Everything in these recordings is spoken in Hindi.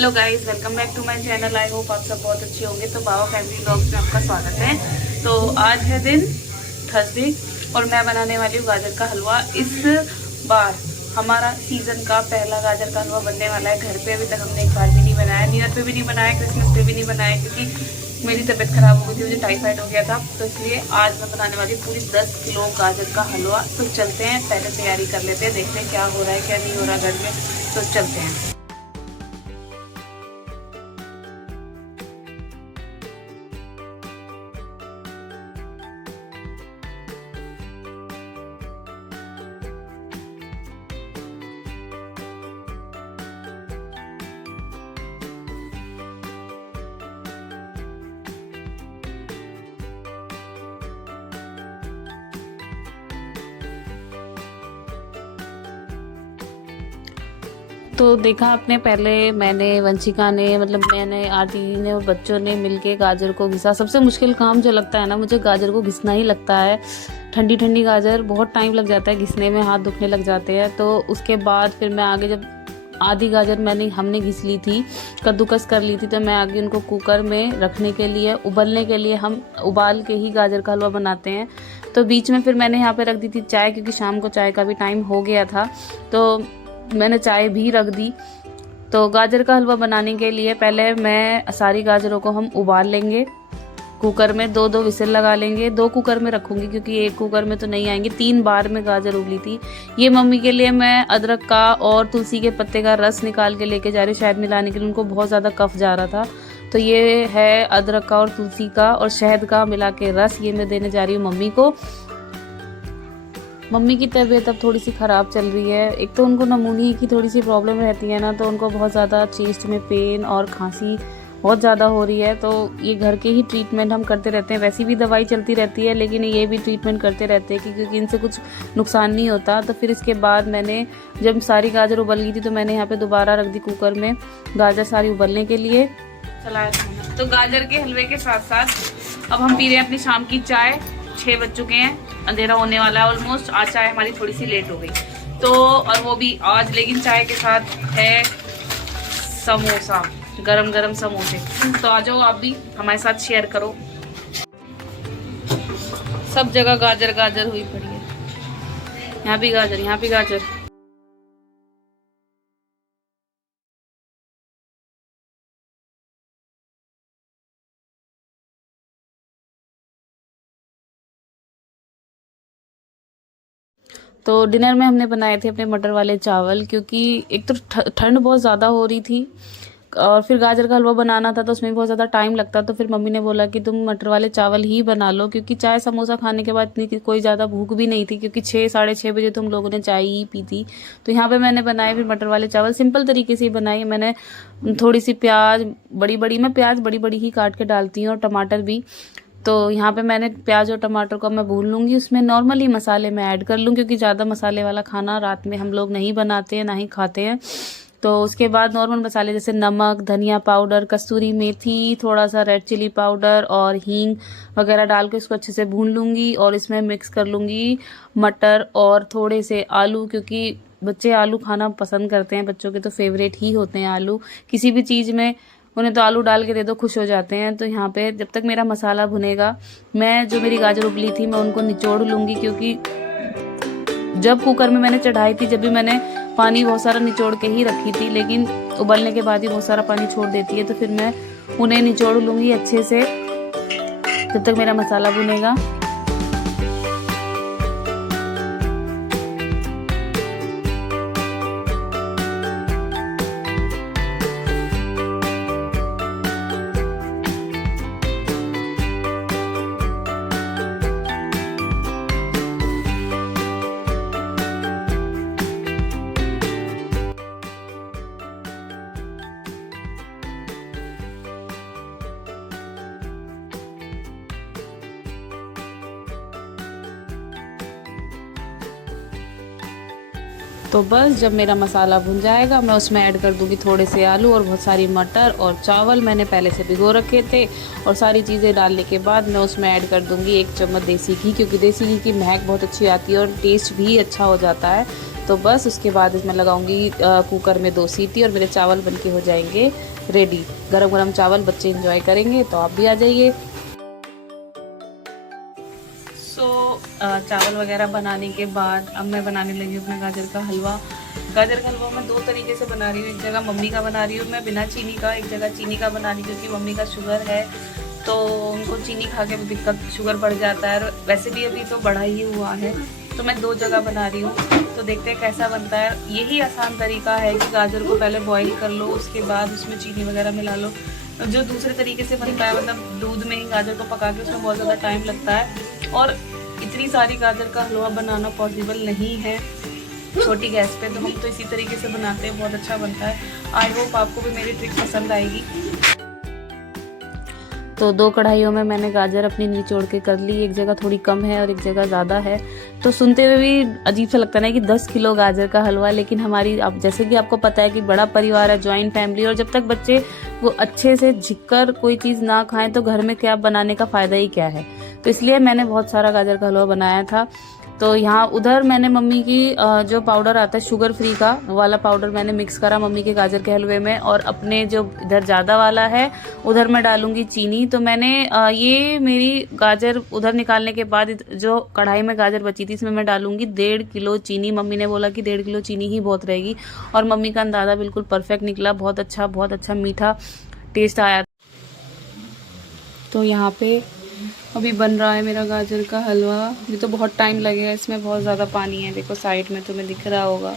Hello guys, welcome back to my channel. I hope आप सब बहुत अच्छे होंगे। तो बाबा फैमिली व्लॉग्स में आपका स्वागत है। तो आज है दिन थर्सडे और मैं बनाने वाली हूँ गाजर का हलवा। इस बार हमारा सीजन का पहला गाजर का हलवा बनने वाला है घर पे। अभी तक हमने एक बार भी नहीं बनाया, न्यू ईयर पे भी नहीं बनाया, क्रिसमस पे भी नहीं बनाया, क्योंकि मेरी तबीयत खराब हो गई थी, मुझे टाइफाइड हो गया था। तो इसलिए आज मैं बनाने वाली पूरी 10 किलो गाजर का हलवा। तो चलते हैं, पहले तैयारी कर लेते हैं, देखते हैं क्या हो रहा है क्या नहीं हो रहा घर में। तो चलते हैं। तो देखा आपने, पहले मैंने, वंशिका ने, मतलब मैंने, आरती ने और बच्चों ने मिलके गाजर को घिसा। सबसे मुश्किल काम जो लगता है ना, मुझे गाजर को घिसना ही लगता है। ठंडी ठंडी गाजर बहुत टाइम लग जाता है घिसने में, हाथ दुखने लग जाते हैं। तो उसके बाद फिर मैं आगे, जब आधी गाजर हमने घिस ली थी, कद्दूकस कर ली थी, तो मैं आगे उनको कुकर में रखने के लिए, उबलने के लिए, हम उबाल के ही गाजर का हलवा बनाते हैं। तो बीच में फिर मैंने यहाँ पे रख दी थी चाय, क्योंकि शाम को चाय का भी टाइम हो गया था, तो मैंने चाय भी रख दी। तो गाजर का हलवा बनाने के लिए पहले मैं सारी गाजरों को हम उबाल लेंगे कुकर में, दो विसल लगा लेंगे। 2 कुकर में रखूंगी क्योंकि एक कुकर में तो नहीं आएंगे। 3 बार में गाजर उबली थी। ये मम्मी के लिए मैं अदरक का और तुलसी के पत्ते का रस निकाल के लेके जा रही हूँ, शहद मिलाने के लिए। उनको बहुत ज़्यादा कफ जा रहा था, तो ये है अदरक का और तुलसी का और शहद का मिला के रस, ये मैं देने जा रही हूँ मम्मी को। मम्मी की तबीयत अब थोड़ी सी ख़राब चल रही है। एक तो उनको नमूनी की थोड़ी सी प्रॉब्लम रहती है ना, तो उनको बहुत ज़्यादा चेस्ट में पेन और खांसी बहुत ज़्यादा हो रही है। तो ये घर के ही ट्रीटमेंट हम करते रहते हैं। वैसी भी दवाई चलती रहती है, लेकिन ये भी ट्रीटमेंट करते रहते हैं क्योंकि इनसे कुछ नुकसान नहीं होता। तो फिर इसके बाद मैंने, जब सारी गाजर उबल गई थी, तो मैंने यहाँ पे दोबारा रख दी कुकर में गाजर सारी उबलने के लिए। चलाया था। तो गाजर के हलवे के साथ साथ अब हम पी रहे हैं अपनी शाम की चाय। 6 बज चुके हैं, अंधेरा होने वाला है ऑलमोस्ट। आज चाय हमारी थोड़ी सी लेट हो गई, तो और वो भी आज, लेकिन चाय के साथ है समोसा, गरम गरम समोसे। तो आ जाओ आप भी हमारे साथ शेयर करो। सब जगह गाजर गाजर हुई पड़ी है, यहाँ भी गाजर, यहाँ भी गाजर। तो डिनर में हमने बनाए थे अपने मटर वाले चावल, क्योंकि एक तो ठंड बहुत ज़्यादा हो रही थी और फिर गाजर का हलवा बनाना था, तो उसमें बहुत ज़्यादा टाइम लगता। तो फिर मम्मी ने बोला कि तुम मटर वाले चावल ही बना लो, क्योंकि चाय समोसा खाने के बाद इतनी कोई ज़्यादा भूख भी नहीं थी, क्योंकि 6 साढ़े 6 बजे तो हम लोगों ने चाय ही पी थी। तो यहाँ पे मैंने बनाए फिर मटर वाले चावल, सिंपल तरीके से ही बनाई मैंने। थोड़ी सी प्याज मैं प्याज बड़ी बड़ी ही काट के डालती हूँ, और टमाटर भी। तो यहाँ पे मैंने प्याज और टमाटर को मैं भून लूँगी, उसमें नॉर्मली मसाले मैं ऐड कर लूँ, क्योंकि ज़्यादा मसाले वाला खाना रात में हम लोग नहीं बनाते हैं, ना ही खाते हैं। तो उसके बाद नॉर्मल मसाले जैसे नमक, धनिया पाउडर, कसूरी मेथी, थोड़ा सा रेड चिली पाउडर और हींग वगैरह डाल के उसको अच्छे से भून लूँगी। और इसमें मिक्स कर लूँगी मटर और थोड़े से आलू, क्योंकि बच्चे आलू खाना पसंद करते हैं, बच्चों के तो फेवरेट ही होते हैं आलू। किसी भी चीज़ में उन्हें तो आलू डाल के दे दो, खुश हो जाते हैं। तो यहाँ पे जब तक मेरा मसाला भुनेगा, मैं जो मेरी गाजर उबली थी मैं उनको निचोड़ लूँगी, क्योंकि जब कुकर में मैंने चढ़ाई थी, जब भी मैंने पानी बहुत सारा निचोड़ के ही रखी थी, लेकिन उबलने के बाद ही बहुत सारा पानी छोड़ देती है। तो फिर मैं उन्हें निचोड़ लूँगी अच्छे से जब तक मेरा मसाला भुनेगा। तो बस जब मेरा मसाला भुन जाएगा, मैं उसमें ऐड कर दूंगी थोड़े से आलू और बहुत सारी मटर और चावल मैंने पहले से भिगो रखे थे। और सारी चीज़ें डालने के बाद मैं उसमें ऐड कर दूंगी 1 चम्मच देसी घी, क्योंकि देसी घी की महक बहुत अच्छी आती है और टेस्ट भी अच्छा हो जाता है। तो बस उसके बाद इसमें लगाऊंगी कुकर में 2 सीटी और मेरे चावल बनके हो जाएंगे रेडी। गरम गरम चावल बच्चे एंजॉय करेंगे, तो आप भी आ जाइए। चावल वगैरह बनाने के बाद अब मैं बनाने लगी हूँ अपना गाजर का हलवा। गाजर का हलवा मैं 2 तरीके से बना रही हूँ। एक जगह मम्मी का बना रही हूँ मैं बिना चीनी का, एक जगह चीनी का बना रही हूँ क्योंकि मम्मी का शुगर है, तो उनको चीनी खा के भी दिक्कत, शुगर बढ़ जाता है, और वैसे भी अभी तो बढ़ा ही हुआ है, तो मैं 2 जगह बना रही हूँ। तो देखते हैं कैसा बनता है। यही आसान तरीका है कि गाजर को पहले बॉईल कर लो, उसके बाद उसमें चीनी वगैरह मिला लो। जो दूसरे तरीके से बनता है, मतलब दूध में ही गाजर को पका के, उसमें बहुत ज़्यादा टाइम लगता है और इतनी सारी गाजर का हलवा बनाना पॉसिबल नहीं है छोटी गैस पे, तो हम तो इसी तरीके से बनाते हैं, बहुत अच्छा बनता है। आई होप आपको भी मेरी ट्रिक पसंद आएगी। तो 2 कढ़ाइयों में मैंने गाजर अपनी निचोड़ के कर ली, एक जगह थोड़ी कम है और एक जगह ज़्यादा है, तो सुनते हुए भी अजीब सा लगता है ना कि 10 किलो गाजर का हलवा, लेकिन हमारी, अब जैसे कि आपको पता है कि बड़ा परिवार है, जॉइंट फैमिली, और जब तक बच्चे वो अच्छे से झिककर कोई चीज़ ना खाएं तो घर में क्या बनाने का फ़ायदा ही क्या है। तो इसलिए मैंने बहुत सारा गाजर का हलवा बनाया था। तो यहाँ उधर मैंने मम्मी की जो पाउडर आता है शुगर फ्री का, वो वाला पाउडर मैंने मिक्स करा मम्मी के गाजर के हलवे में, और अपने जो इधर ज़्यादा वाला है उधर मैं डालूंगी चीनी। तो मैंने ये मेरी गाजर उधर निकालने के बाद जो कढ़ाई में गाजर बची थी इसमें मैं डालूंगी 1.5 किलो चीनी। मम्मी ने बोला कि 1.5 किलो चीनी ही बहुत रहेगी, और मम्मी का अंदाज़ा बिल्कुल परफेक्ट निकला, बहुत अच्छा मीठा टेस्ट आया। तो यहाँ पे अभी बन रहा है मेरा गाजर का हलवा। अभी तो बहुत टाइम लगेगा, इसमें बहुत ज़्यादा पानी है, देखो साइड में तुम्हें दिख रहा होगा।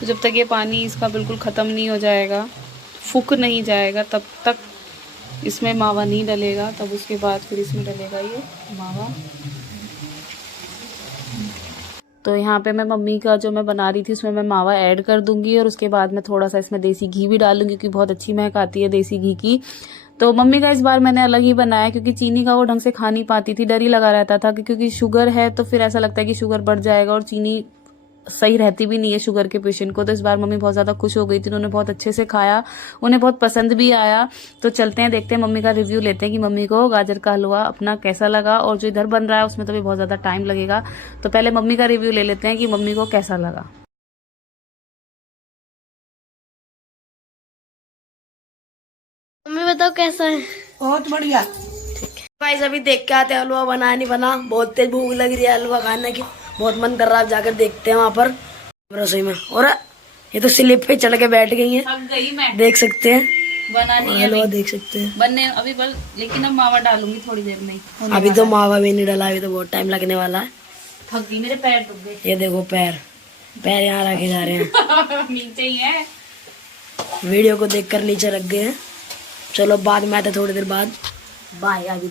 तो जब तक ये पानी इसका बिल्कुल ख़त्म नहीं हो जाएगा, फूक नहीं जाएगा, तब तक इसमें मावा नहीं डलेगा। तब उसके बाद फिर इसमें डलेगा ये मावा। तो यहाँ पे मैं मम्मी का जो मैं बना रही थी उसमें मैं मावा ऐड कर दूंगी, और उसके बाद मैं थोड़ा सा इसमें देसी घी भी डालूंगी क्योंकि बहुत अच्छी महक आती है देसी घी की। तो मम्मी का इस बार मैंने अलग ही बनाया क्योंकि चीनी का वो ढंग से खा नहीं पाती थी, डर ही लगा रहता था कि क्योंकि शुगर है तो फिर ऐसा लगता है कि शुगर बढ़ जाएगा, और चीनी सही रहती भी नहीं है शुगर के पेशेंट को। तो इस बार मम्मी बहुत ज़्यादा खुश हो गई थी, उन्होंने बहुत अच्छे से खाया, उन्हें बहुत पसंद भी आया। तो चलते हैं देखते हैं मम्मी का रिव्यू लेते हैं कि मम्मी को गाजर का हलवा अपना कैसा लगा, और जो इधर बन रहा है उसमें तो भी बहुत ज़्यादा टाइम लगेगा। तो पहले मम्मी का रिव्यू ले लेते हैं कि मम्मी को कैसा लगा। मम्मी बताओ कैसा है? बहुत बढ़िया। भाई अभी देख के आते हैं हलवा बना नहीं बना, बहुत तेज भूख लग रही है हलवा खाने की, बहुत मन कर रहा है, जाकर देखते हैं वहाँ पर रसोई में। और ये तो स्लिप पे चढ़ के बैठ गई है, थक गई मैं, देख सकते हैं बनानी है हलवा, देख सकते हैं बनने अभी बस, लेकिन अब मावा डालूंगी थोड़ी देर में। अभी तो मावा भी नहीं डाला, अभी तो बहुत टाइम लगने वाला है। थक गई, मेरे पैर दुख गए। ये देखो पैर यहाँ रखे जा रहे हैं नीचे ही है। वीडियो को देखकर नीचे रख गए हैं। चलो बाद में आते थोड़ी देर बाद, बाय। अभी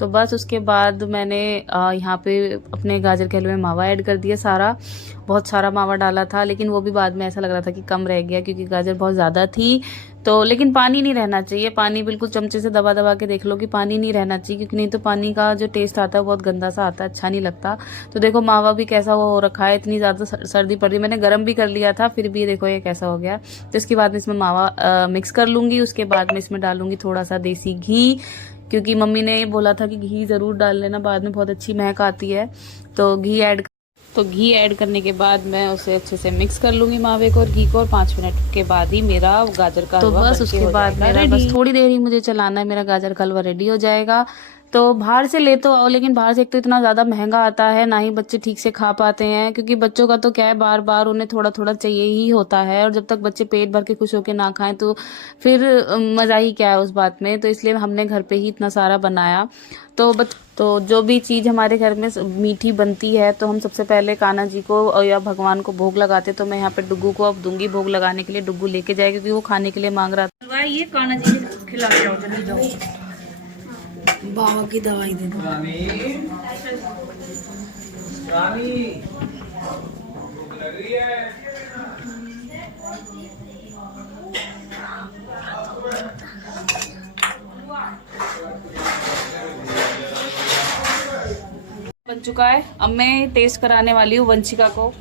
तो बस उसके बाद मैंने यहाँ पे अपने गाजर के हलवे में मावा ऐड कर दिया सारा, बहुत सारा मावा डाला था, लेकिन वो भी बाद में ऐसा लग रहा था कि कम रह गया क्योंकि गाजर बहुत ज़्यादा थी। तो लेकिन पानी नहीं रहना चाहिए, पानी बिल्कुल चमचे से दबा दबा के देख लो कि पानी नहीं रहना चाहिए, क्योंकि नहीं तो पानी का जो टेस्ट आता है बहुत गंदा सा आता है, अच्छा नहीं लगता। तो देखो मावा भी कैसा हो रखा है, इतनी ज़्यादा सर्दी पड़ रही, मैंने गर्म भी कर लिया था, फिर भी देखो ये कैसा हो गया। तो इसके बाद में इसमें मावा मिक्स कर लूँगी, उसके बाद में इसमें डालूँगी थोड़ा सा देसी घी, क्योंकि मम्मी ने बोला था कि घी ज़रूर डाल लेना, बाद में बहुत अच्छी महक आती है। तो घी ऐड करने के बाद मैं उसे अच्छे से मिक्स कर लूँगी मावे को और घी को, और 5 मिनट के बाद ही मेरा गाजर का हलवा बस उसके बाद मेरा बस थोड़ी देर ही मुझे चलाना है, मेरा गाजर का हलवा रेडी हो जाएगा। तो बाहर से ले तो आओ, लेकिन बाहर से एक तो इतना ज़्यादा महंगा आता है, ना ही बच्चे ठीक से खा पाते हैं, क्योंकि बच्चों का तो क्या है बार बार उन्हें थोड़ा थोड़ा चाहिए ही होता है, और जब तक बच्चे पेट भर के खुश होकर ना खाएं तो फिर मज़ा ही क्या है उस बात में। तो इसलिए हमने घर पे ही इतना सारा बनाया। तो जो भी चीज़ हमारे घर में मीठी बनती है तो हम सबसे पहले कान्हा जी को या भगवान को भोग लगाते। तो मैं यहाँ पे डुग्गू को अब दूंगी भोग लगाने के लिए, डुग्गू लेके जाए क्योंकि वो खाने के लिए मांग रहा था। ये कान्हा जी को खिला के आओ, जल्दी जाओ, बाबा की दवाई दे दो। बन चुका है, अब मैं टेस्ट कराने वाली हूँ। वंशिका को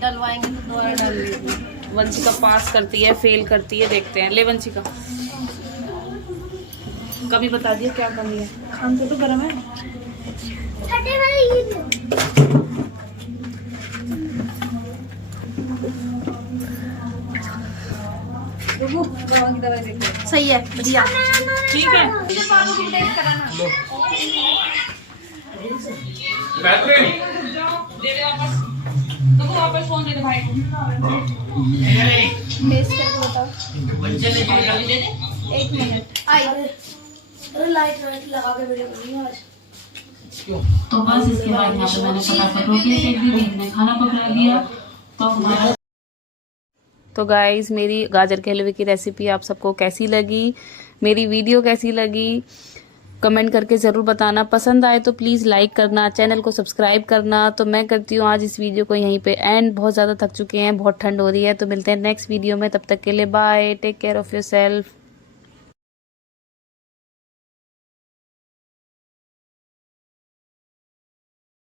डलवाएंगे तो दोबारा डाल लेंगे, वंशिका पास करती है फेल करती है, देखते हैं। ले वंशिका, कभी बता दिया क्या कमी है, खान तो गर्म है। सही है, बढ़िया। ठीक है वापस फोन दे दे भाई को। एक मिनट आई। अरे लाइट लगा के वीडियो बनाऊंगी आज। तो बस इसके बाद यहाँ पे मैंने फटाफट रोटी सेक दी, दीदी ने खाना पकड़ा दिया। तो हमारा तो गाइस मेरी गाजर के हलवे की रेसिपी आप सबको कैसी लगी, मेरी वीडियो कैसी लगी, कमेंट करके ज़रूर बताना। पसंद आए तो प्लीज़ लाइक करना, चैनल को सब्सक्राइब करना। तो मैं करती हूँ आज इस वीडियो को यहीं पे एंड। बहुत ज़्यादा थक चुके हैं, बहुत ठंड हो रही है। तो मिलते हैं नेक्स्ट वीडियो में, तब तक के लिए bye, take care of your self.